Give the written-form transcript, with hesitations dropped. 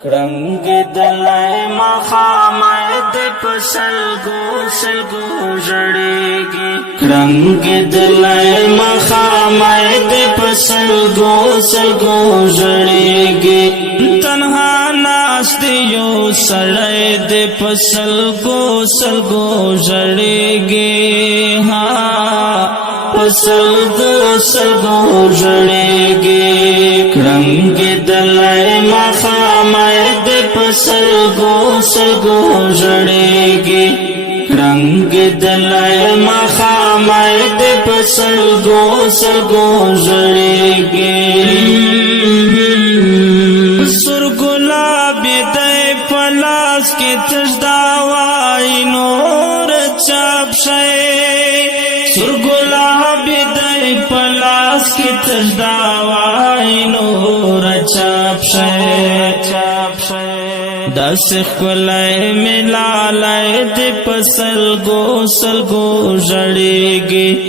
کرنگ دلائے مخامد پسلگو سلگو جڑیگی کرنگ دلائے مخامد پسلگو سلگو جڑیگی تنہا ناس دیو سڑے دے پسلگو سلگو جڑیگی ہاں پسلگو سلگو جڑیگی کرنگ دلائے مخامد پسلگو سلگو جڑیگی رنگ دلائے مخامد پسلگو سلگو جڑیگی سر گلابی دے پلاس کی تجداوائی نور چاپ شئے سر گلابی دے پلاس کی تجداوائی نور چاپ شئے دس خلائے ملالائے دے پسلگو سلگو جڑیگی